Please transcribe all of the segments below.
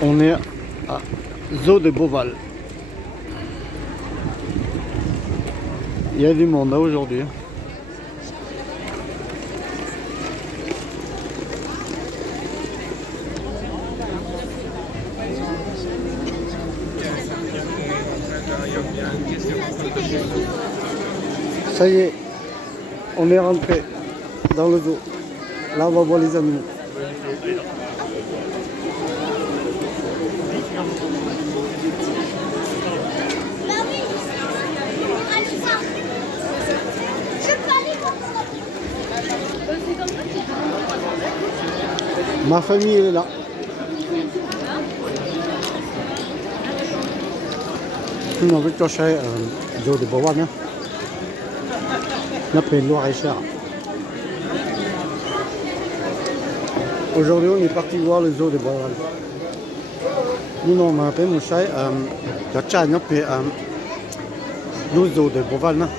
On est à Zoo de Beauval. Il y a du monde là aujourd'hui. Ça y est, on est rentré dans le zoo. Là, on va voir les animaux. Ma famille elle est là. Non, với cho xe Zoo de Beauval nhé. Nóเป็นLoir-et-Cher. Aujourd'hui, on est parti voir le Zoo de Beauval. Nous, on m'a appelé mon chat. Le chat, nóเป็นle Zoo de Beauval. Non?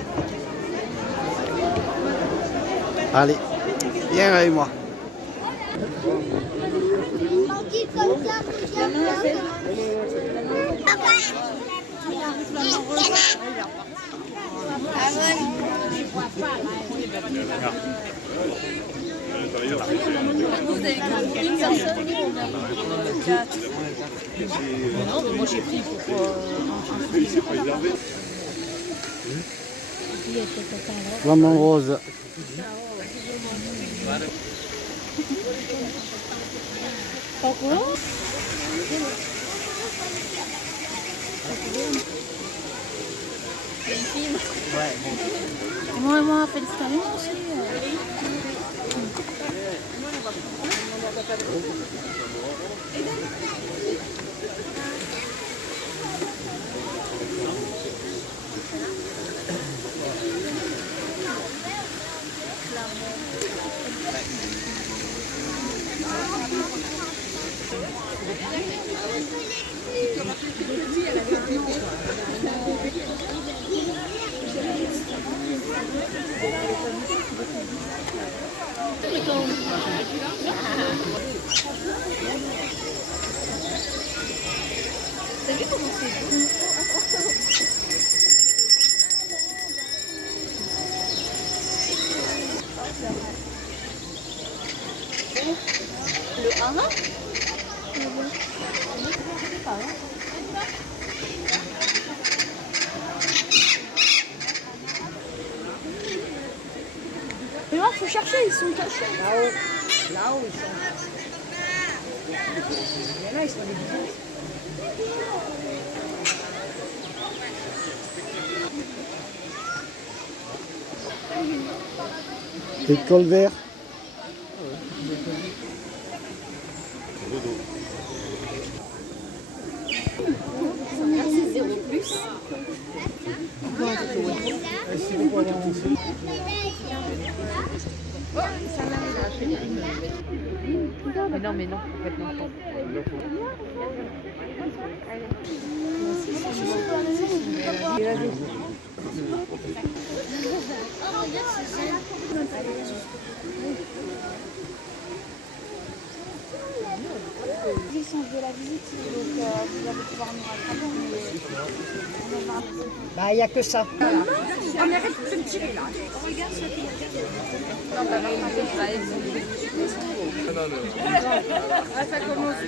Allez, viens avec moi. Moi j'ai pris pour Flamant rose. Moi, félicitations aussi. T'as vu comment c'est beau? Le haras? Mais là, faut chercher, ils sont cachés. Là-haut. Là-haut, ils sont. Mais là, ils sont des bisous. Et col vert. C'est 0 plus. Mais non, complètement pas. Licence de la visite, donc vous allez pouvoir nous rattraper. Bah, il n'y a que ça. Voilà. On arrête de me tirer là. Regarde ce qu'il y a. Ça commence